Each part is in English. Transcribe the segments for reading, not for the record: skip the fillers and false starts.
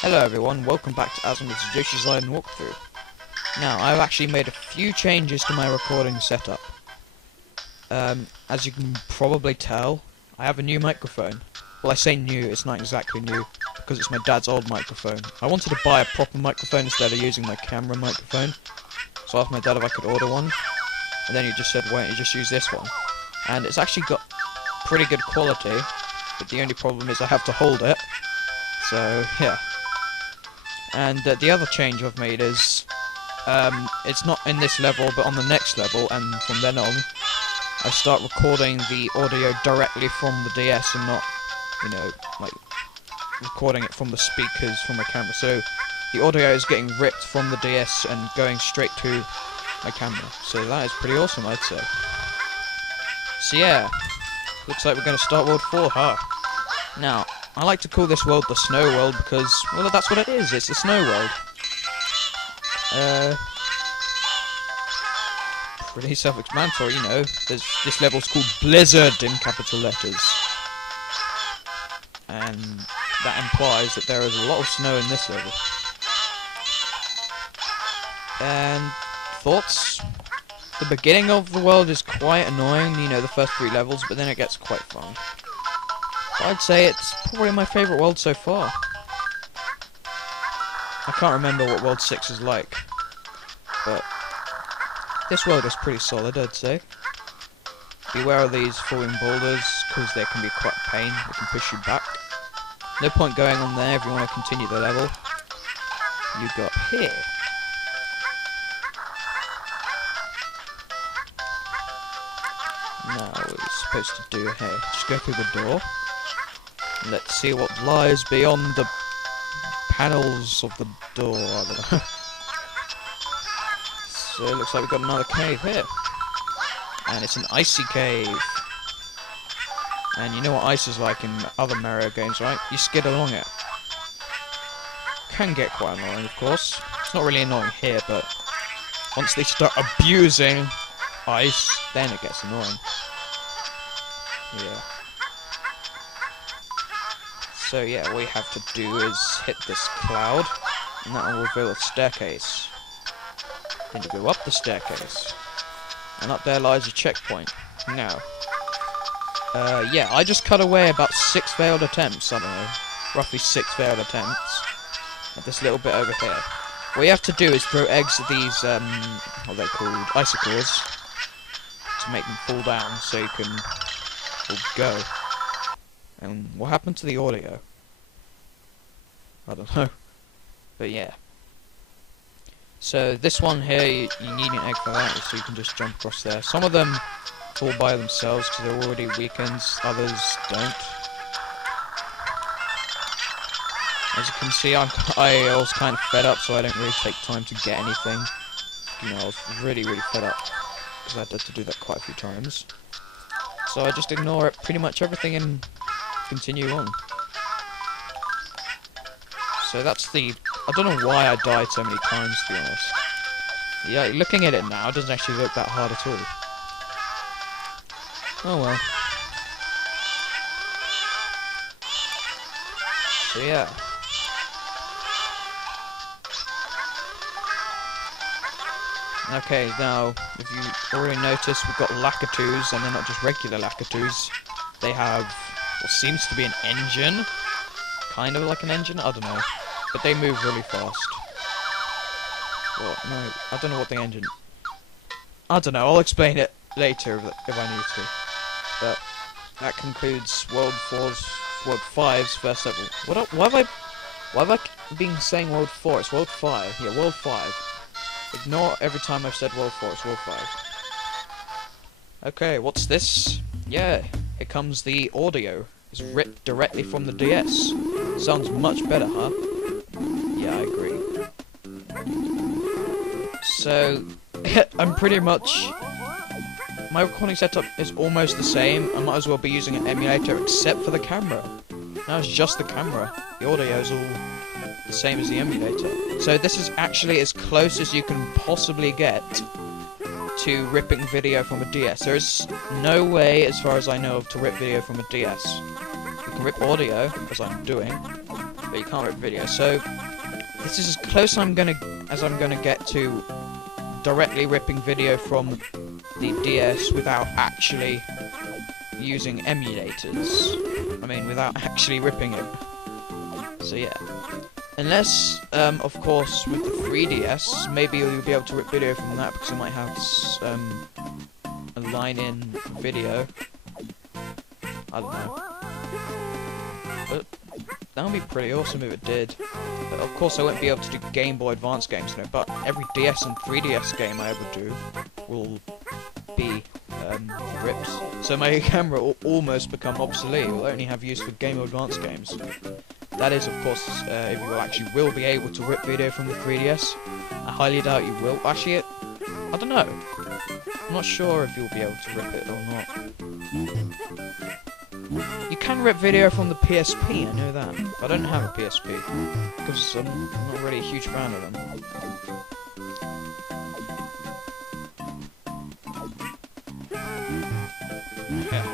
Hello everyone, welcome back to Yoshi's Island walkthrough. Now, I've actually made a few changes to my recording setup. As you can probably tell, I have a new microphone. Well, I say new, it's not exactly new, because it's my dad's old microphone. I wanted to buy a proper microphone instead of using my camera microphone, so I asked my dad if I could order one, and then he just said, why don't you just use this one? And it's actually got pretty good quality, but the only problem is I have to hold it, so yeah. And the other change I've made is, it's not in this level, but on the next level, and from then on, I start recording the audio directly from the DS and not, you know, like, recording it from the speakers from my camera. So, the audio is getting ripped from the DS and going straight to my camera. So that is pretty awesome, I'd say. So yeah, looks like we're going to start World 4, huh? Now, I like to call this world the Snow World because, well, that's what it is. It's the Snow World. Pretty self-explanatory, you know. This level's called Blizzard in capital letters. And that implies that there is a lot of snow in this level. And thoughts? The beginning of the world is quite annoying, you know, the first 3 levels, but then it gets quite fun. I'd say it's probably my favourite world so far. I can't remember what World 6 is like, but this world is pretty solid, I'd say. Beware of these falling boulders, because they can be quite a pain, they can push you back. No point going on there if you want to continue the level. You got here. Now, what we're supposed to do here, just go through the door. Let's see what lies beyond the panels of the door. I don't know. So it looks like we've got another cave here. And it's an icy cave. And you know what ice is like in other Mario games, right? You skid along it. Can get quite annoying, of course. It's not really annoying here, but once they start abusing ice, then it gets annoying. Yeah. So yeah, what we have to do is hit this cloud, and that will reveal a staircase. Then you go up the staircase, and up there lies a checkpoint. Now, yeah, I just cut away about 6 failed attempts, I don't know, roughly 6 failed attempts, at this little bit over here. What you have to do is throw eggs at these, what are they called, icicles, to make them fall down, so you can go. And what happened to the audio? I don't know. But yeah. So this one here, you need an egg for that, so you can just jump across there. Some of them fall by themselves because they're already weakened, others don't. As you can see, I was kind of fed up, so I didn't really take time to get anything. You know, I was really fed up, because I had to do that quite a few times. So I just ignore it, pretty much everything, and continue on. So that's the... I don't know why I died so many times, to be honest. Yeah, looking at it now, it doesn't actually look that hard at all. Oh well. So yeah. Okay, now, if you already noticed, we've got Lakitus, and they're not just regular Lakitus. They have what seems to be an engine. Kind of like an engine, I don't know. But they move really fast. Well, no, I don't know what the engine... I don't know, I'll explain it later if I need to. But that concludes World 5's first level. Why have I been saying World 4? It's World 5. Yeah, World 5. Ignore every time I've said World 4, it's World 5. Okay, what's this? Yeah, here comes the audio. It's ripped directly from the DS. Sounds much better, huh? Yeah, I agree. So, I'm pretty much... My recording setup is almost the same. I might as well be using an emulator except for the camera. Now it's just the camera. The audio is all the same as the emulator. So this is actually as close as you can possibly get to ripping video from a DS. There is no way, as far as I know of, to rip video from a DS. You can rip audio, as I'm doing, but you can't rip video. So this is as close as I'm gonna get to directly ripping video from the DS without actually using emulators. I mean, without actually ripping it. So yeah. Unless, of course, with the 3DS, maybe you'll be able to rip video from that because it might have a line in video. I don't know. But that would be pretty awesome if it did. But of course I won't be able to do Game Boy Advance games now, but every DS and 3DS game I ever do will be ripped. So my camera will almost become obsolete. It will only have use for Game Boy Advance games. That is, of course, if you actually will be able to rip video from the 3DS. I highly doubt you will. Actually, I don't know. I'm not sure if you'll be able to rip it or not. You can rip video from the PSP, I know that. But I don't have a PSP, because I'm not really a huge fan of them. Yeah.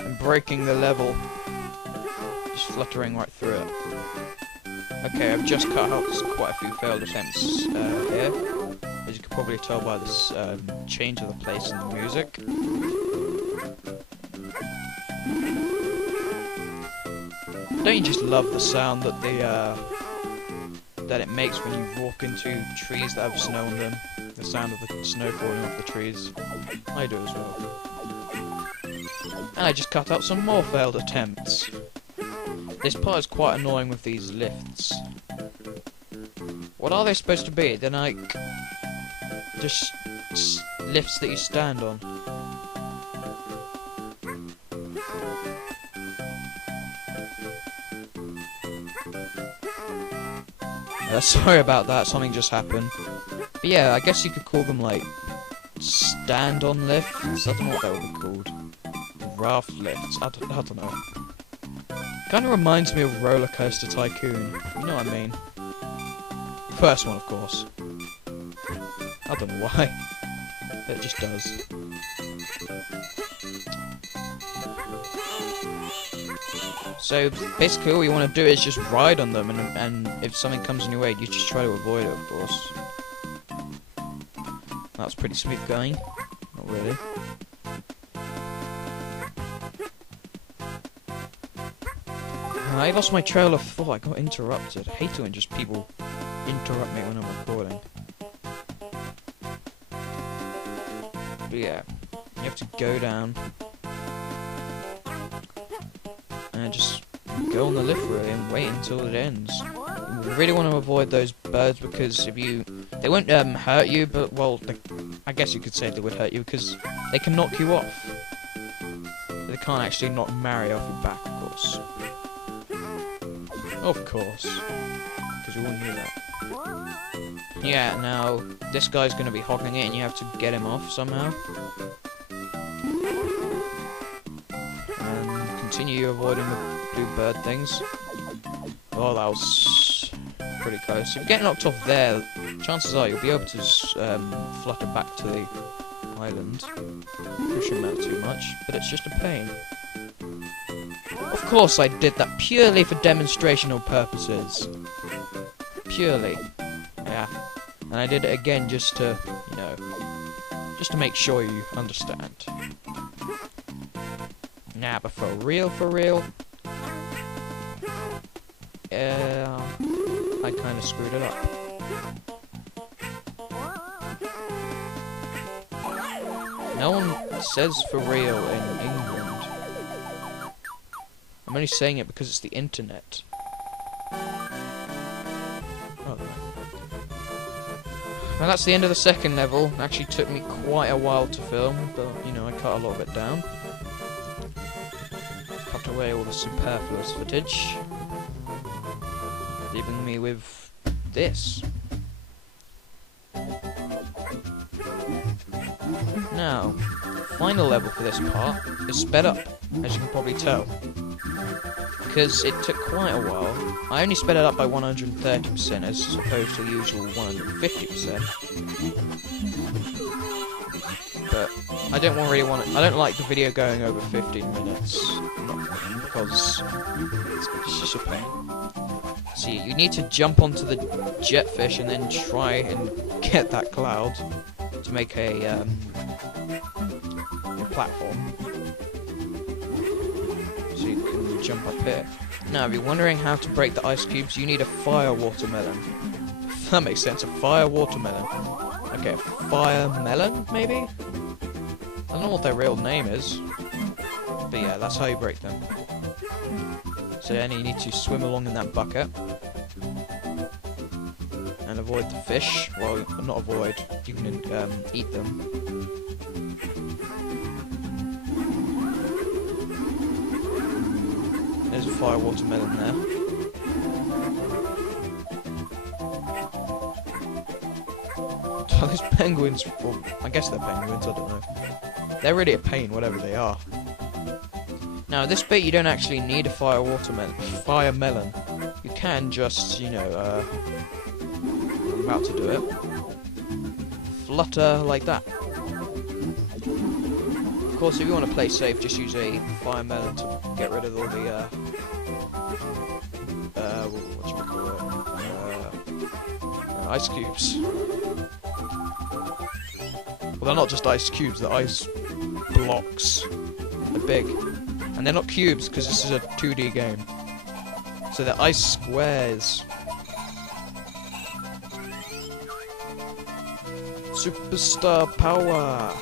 I'm breaking the level. Just fluttering right through it. Okay, I've just cut out quite a few failed attempts here. As you can probably tell by this change of the place in the music. Don't you just love the sound that that it makes when you walk into trees that have snow on them? The sound of the snow falling off the trees. I do as well. And I just cut out some more failed attempts. This part is quite annoying with these lifts. What are they supposed to be? They're like just lifts that you stand on. Sorry about that, something just happened. But yeah, I guess you could call them like stand-on lifts. I don't know what that would be called. Raft lifts. I don't know. Kind of reminds me of Roller Coaster Tycoon. You know what I mean? First one, of course. I don't know why. It just does. So basically all you want to do is just ride on them, and if something comes in your way, you just try to avoid it, of course. That was pretty smooth going. Not really. I lost my trail of thought. I got interrupted. I hate it when just people interrupt me when I'm recording. But yeah, you have to go down and just go on the lift really and wait until it ends. You really want to avoid those birds because they won't hurt you, but well, I guess you could say they would hurt you because they can knock you off. They can't actually knock Mario off your back, of course. Of course, because you wouldn't do that. Yeah, now this guy's going to be hogging it, and you have to get him off somehow. And continue avoiding the blue bird things. Oh, that was pretty close. If you get knocked off there, chances are you'll be able to flutter back to the island. It shouldn't matter too much, but it's just a pain. Of course I did that purely for demonstrational purposes. Purely. Yeah. And I did it again just to, you know, just to make sure you understand. Nah, but for real, I kinda screwed it up. No one says for real in England. I'm only saying it because it's the internet. Oh. Well, that's the end of the second level. It actually took me quite a while to film, but, you know, I cut a lot of it down. Cut away all the superfluous footage. Leaving me with this. Now, final level for this part is sped up, as you can probably tell. Because it took quite a while. I only sped it up by 130% as opposed to the usual 150%. But I don't really want to. I don't like the video going over 15 minutes because it's just a pain. See, you need to jump onto the jetfish and then try and get that cloud to make a platform. So you can jump up here. Now, if you're wondering how to break the ice cubes, you need a fire watermelon. That makes sense, a fire watermelon. Okay, fire melon, maybe? I don't know what their real name is. But yeah, that's how you break them. So then you need to swim along in that bucket. And avoid the fish. Well, not avoid, you can eat them. There's a fire watermelon there. Those penguins, well, I guess they're penguins, I don't know. They're really a pain, whatever they are. Now, this bit you don't actually need a fire melon. You can just, you know, I'm about to do it. Flutter like that. Of course, if you want to play safe, just use a fire melon to get rid of all the, ice cubes. Well, they're not just ice cubes, they're ice blocks. They're big. And they're not cubes, because this is a 2D game. So they're ice squares. Superstar power!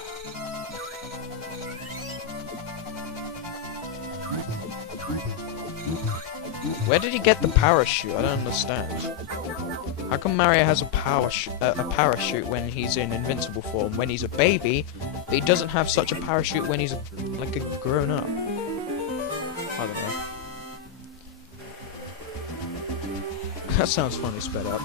Where did he get the parachute? I don't understand. How come Mario has a parachute when he's in invincible form, when he's a baby, but he doesn't have such a parachute when he's like a grown-up? I don't know. That sounds funny sped up.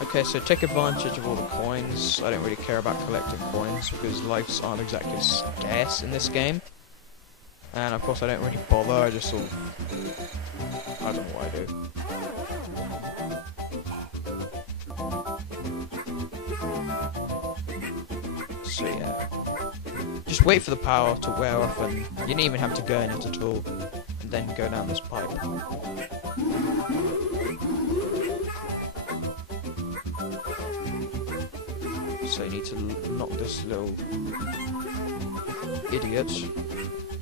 Okay, so take advantage of all the coins. I don't really care about collecting coins because lives aren't exactly scarce in this game. And of course I don't really bother, I just sort of... I don't know what I do. So yeah, just wait for the power to wear off, and you didn't even have to go in it at all, and then go down this pipe. So you need to knock this little idiot,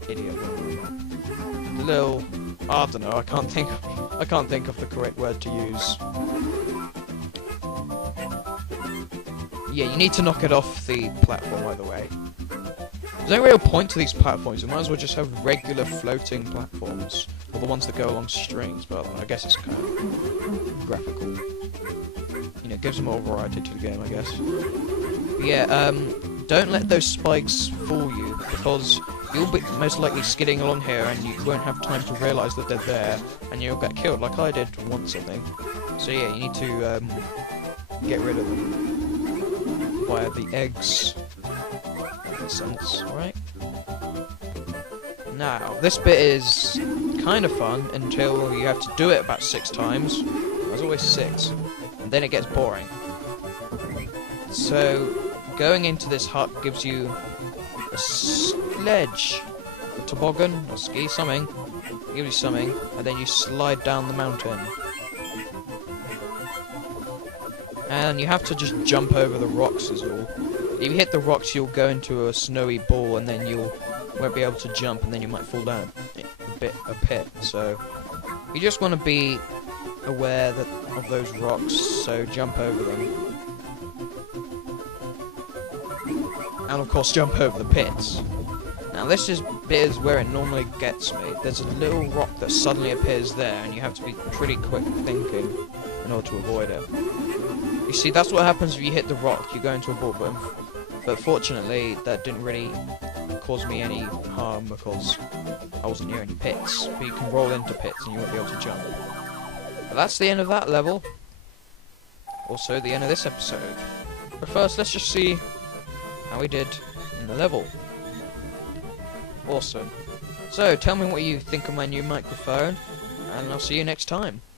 the little, I don't know, I can't think of the correct word to use. Yeah, you need to knock it off the platform either way. There's no real point to these platforms, you might as well just have regular floating platforms. Or the ones that go along strings, but I guess it's kind of graphical. You know, it gives more variety to the game, I guess. But yeah, don't let those spikes fool you, because you'll be most likely skidding along here and you won't have time to realise that they're there, and you'll get killed, like I did once, I think. So yeah, you need to get rid of them via the eggs. That makes sense, right? Now, this bit is kind of fun until you have to do it about 6 times. There's always 6, and then it gets boring. So, going into this hut gives you a sledge, a toboggan, or ski, something. It gives you something, and then you slide down the mountain. And you have to just jump over the rocks is all. If you hit the rocks, you'll go into a snowy ball, and then you won't be able to jump, and then you might fall down a pit. So you just want to be aware of those rocks, so jump over them. And of course jump over the pits. Now this bit is where it normally gets me. There's a little rock that suddenly appears there, and you have to be pretty quick thinking in order to avoid it. You see, that's what happens if you hit the rock, you go into a ball, but fortunately that didn't really cause me any harm because I wasn't near any pits. But you can roll into pits and you won't be able to jump. But that's the end of that level. Also the end of this episode. But first, let's just see how we did in the level. Awesome. So, tell me what you think of my new microphone, and I'll see you next time.